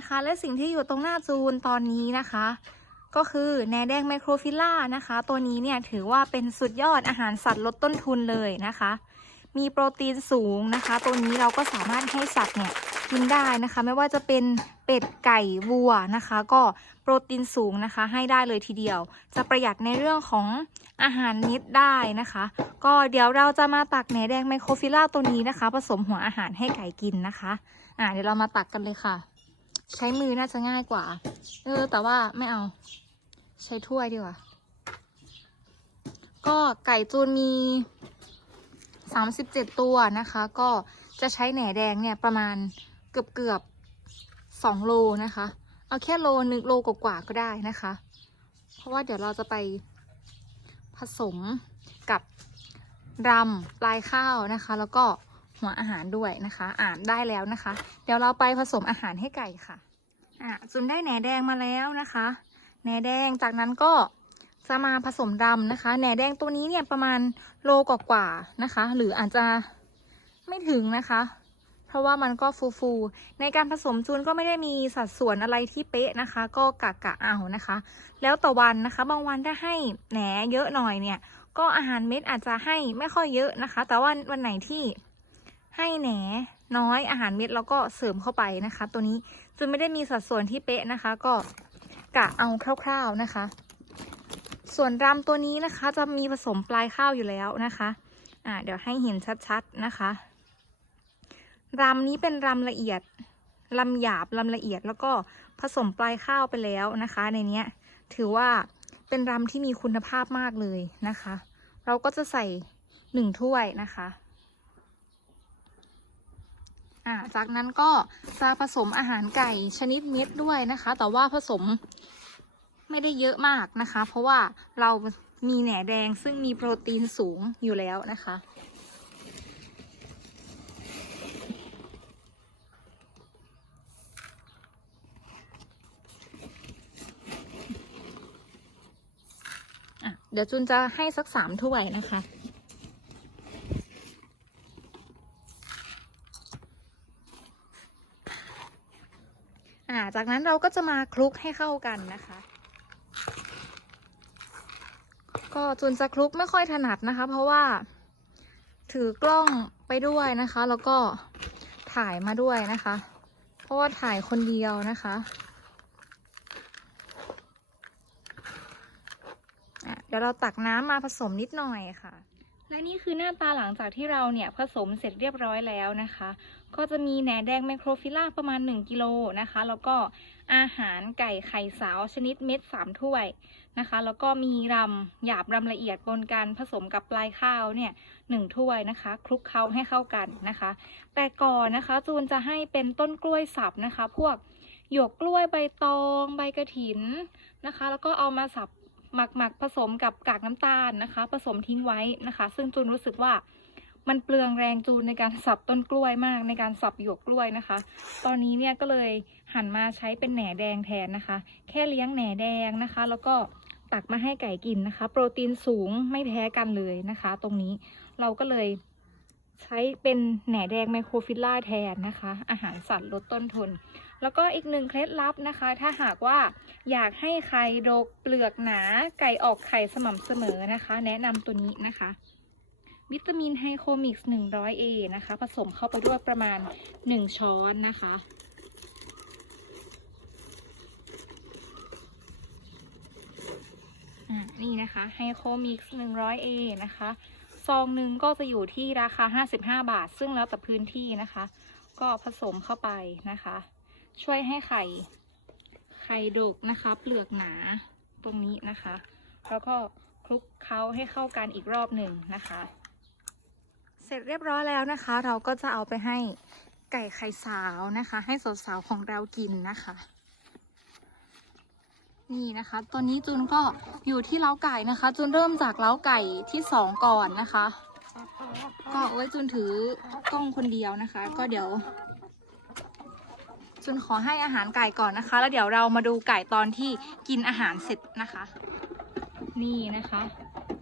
นะคะ และสิ่งที่อยู่ตรงหน้าจูนตอนนี้นะคะ ก็คือแหนแดงไมโครฟิล่านะคะ ตัวนี้เนี่ยถือว่าเป็นสุดยอดอาหารสัตว์ลดต้นทุนเลยนะคะ มีโปรตีนสูงนะคะ ตัวนี้เราก็สามารถให้สัตว์เนี่ยกินได้นะคะ ไม่ว่าจะเป็นเป็ดไก่วัวนะคะ ก็โปรตีนสูงนะคะ ให้ได้เลยทีเดียว จะประหยัดในเรื่องของอาหารเม็ดได้นะคะ ก็เดี๋ยวเราจะมาตักแหนแดงไมโครฟิลล่าตัวนี้นะคะ ผสมหัวอาหารให้ไก่กินนะคะ อ่าเดี๋ยวเรามาตักกันเลยค่ะ ใช้มือน่าจะง่ายกว่า เออ แต่ว่าไม่เอา ใช้ถ้วยดีกว่า ก็ไก่จูนมีสามสิบเจ็ดตัวนะคะ ก็จะใช้แหนแดงเนี่ยประมาณเกือบเกือบสองโลนะคะ เอาแค่โลหนึ่งโลกว่าก็ได้นะคะ เพราะว่าเดี๋ยวเราจะไปผสมกับรำปลายข้าวนะคะ แล้วก็ หัวอาหารด้วยนะคะ อ่านได้แล้วนะคะ เดี๋ยวเราไปผสมอาหารให้ไก่ค่ะอะจุนได้แหนแดงมาแล้วนะคะแหนแดงจากนั้นก็จะมาผสมดำนะคะแหนแดงตัวนี้เนี่ยประมาณโลกว่าๆนะคะ หรืออาจจะไม่ถึงนะคะ เพราะว่ามันก็ฟูๆในการผสมจูนก็ไม่ได้มีสัดส่วนอะไรที่เป๊ะนะคะ ก็กะกะเอานะคะ แล้วต่อวันนะคะ บางวันถ้าให้แหนเยอะหน่อยเนี่ย ก็อาหารเม็ดอาจจะให้ไม่ค่อยเยอะนะคะ แต่ว่าวันไหนที่ ให้แหนน้อยอาหารเม็ดเราก็เสริมเข้าไปนะคะ ตัวนี้จูนไม่ได้มีสัดส่วนที่เป๊ะนะคะ ก็กะเอาคร่าว ๆนะคะ ส่วนรำตัวนี้นะคะ จะมีผสมปลายข้าวอยู่แล้วนะคะอ่าเดี๋ยวให้เห็นชัดๆนะคะรำนี้เป็นรำละเอียดรำหยาบรำละเอียดแล้วก็ผสมปลายข้าวไปแล้วนะคะ ในเนี้ยถือว่าเป็นรำที่มีคุณภาพมากเลยนะคะ เราก็จะใส่หนึ่งถ้วยนะคะ อ่าจากนั้นก็จะผสมอาหารไก่ชนิดเม็ดด้วยนะคะ แต่ว่าผสมไม่ได้เยอะมากนะคะ เพราะว่าเรามีแหนแดงซึ่งมีโปรตีนสูงอยู่แล้วนะคะอะเดี๋ยวจุนจะให้สักสามถ้วยนะคะ อ่า จากนั้นเราก็จะมาคลุกให้เข้ากันนะคะ ก็จุนจะคลุกไม่ค่อยถนัดนะคะ เพราะว่าถือกล้องไปด้วยนะคะ แล้วก็ถ่ายมาด้วยนะคะ เพราะว่าถ่ายคนเดียวนะคะอะเดี๋ยวเราตักน้ำมาผสมนิดหน่อยค่ะ และนี่คือหน้าตาหลังจากที่เราเนี่ยผสมเสร็จเรียบร้อยแล้วนะคะ ก็จะมีแหนแดงไมโครฟิลล่าประมาณ 1 กิโลนะคะ แล้วก็อาหารไก่ไข่สาวชนิดเม็ด 3 ถ้วยนะคะ แล้วก็มีรำหยาบรำละเอียดปนกันผสมกับปลายข้าวเนี่ยหนึ่งถ้วยนะคะ คลุกเคล้าให้เข้ากันนะคะ แต่ก่อนนะคะจูนจะให้เป็นต้นกล้วยสับนะคะ พวกหยวกกล้วยใบตอง ใบกระถินนะคะ แล้วก็เอามาสับ หมักหมักผสมกับกากน้ำตาลนะคะ ผสมทิ้งไว้นะคะ ซึ่งจูนรู้สึกว่ามันเปลืองแรงจูนในการสับต้นกล้วยมากในการสับหยวกกล้วยนะคะ ตอนนี้เนี่ยก็เลยหันมาใช้เป็นแหนแดงแทนนะคะ แค่เลี้ยงแหนแดงนะคะ แล้วก็ตักมาให้ไก่กินนะคะ โปรตีนสูงไม่แพ้กันเลยนะคะ ตรงนี้เราก็เลยใช้เป็นแหนแดงไมโครฟิลล่าแทนนะคะ อาหารสัตว์ลดต้นทุน แล้วก็อีกหนึ่งเคล็ดลับนะคะ ถ้าหากว่าอยากให้ไข่ดกเปลือกหนา ไก่ออกไข่สม่ำเสมอนะคะ แนะนำตัวนี้นะคะ วิตามินไฮโคมิกซ์ 100A นะคะ ผสมเข้าไปด้วยประมาณ 1 ช้อนนะคะอ่านี่นะคะไฮโคมิกซ์ 100A นะคะซองหนึ่งก็จะอยู่ที่ราคา 55 บาท ซึ่งแล้วแต่พื้นที่นะคะ ก็ผสมเข้าไปนะคะ ช่วยให้ไข่ไข่ดกนะคะ เปลือกหนาตรงนี้นะคะ แล้วก็คลุกเคล้าให้เข้ากันอีกรอบหนึ่งนะคะ เสร็จเรียบร้อยแล้วนะคะ เราก็จะเอาไปให้ไก่ไข่สาวนะคะ ให้สาวๆของเรากินนะคะ นี่นะคะ ตัวนี้จูนก็อยู่ที่เล้าไก่นะคะ จูนเริ่มจากเล้าไก่ที่สองก่อนนะคะ ก็ไว้จูนถือกล้องคนเดียวนะคะ ก็เดี๋ยว จุนขอให้อาหารไก่ก่อนนะคะ แล้วเดี๋ยวเรามาดูไก่ตอนที่กินอาหารเสร็จนะคะ นี่นะคะ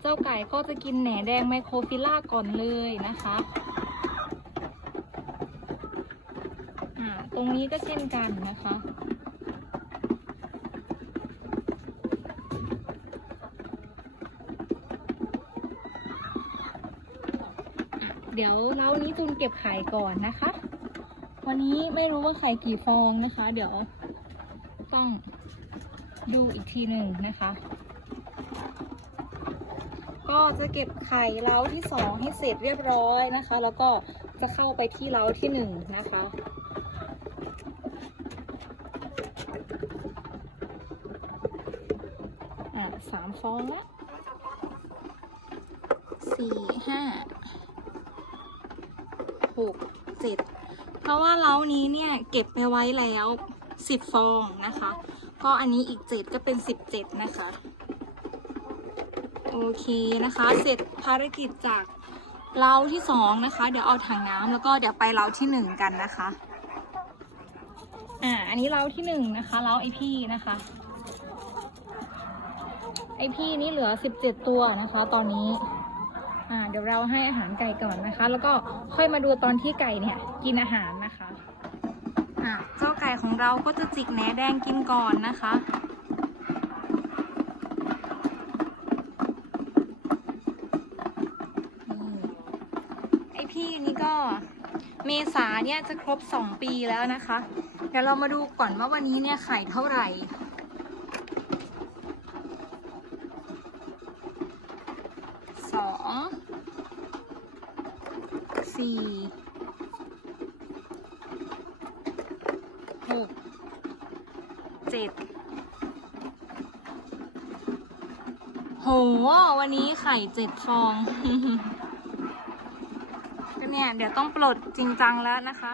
เจ้าไก่ก็จะกินแหนแดงไมโครฟิล่าก่อนเลยนะคะอ่าตรงนี้ก็เช่นกันนะคะเดี๋ยวเล้านี้จุนเก็บไข่ก่อนนะคะ วันนี้ไม่รู้ว่าไข่กี่ฟองนะคะ เดี๋ยวต้องดูอีกทีหนึ่งนะคะ ก็จะเก็บไข่เล้าที่สองให้เสร็จเรียบร้อยนะคะ แล้วก็จะเข้าไปที่เล้าที่หนึ่งนะคะอะสามฟองละสี่ห้าหกเจ็ด ราะว่าเล้านี้เนี่ยเก็บไปไว้แล้วสิบฟองนะคะ ก็อันนี้อีกเจ็ดก็เป็นสิบเจ็ดนะคะ โอเคนะคะ เสร็จภารกิจจากเล้าที่สองนะคะ เดี๋ยวเอาถังน้ำแล้วก็เดี๋ยวไปเล้าที่หนึ่งกันนะคะ อ่า อันนี้เล้าที่หนึ่งนะคะ เล้าไอพี่นะคะไอพี่นี่เหลือสิบเจ็ดตัวนะคะ ตอนนี้ อ่า เดี๋ยวเราให้อาหารไก่ก่อนนะคะ แล้วก็ค่อยมาดูตอนที่ไก่เนี่ย กินอาหารนะคะ อ่า เจ้าไก่ ของเราก็จะจิกแหนแดงกินก่อนนะคะ ไอพี่นี่ก็เมษาเนี่ยจะครบสองปีแล้วนะคะ เดี๋ยวเรามาดูก่อนว่าวันนี้เนี่ยไข่เท่าไหร่สองสี่หก เจ็ดโห วันนี้ไข่เจ็ดฟอง ก็เนี่ย เดี๋ยวต้องปลดจริงจังแล้วนะคะ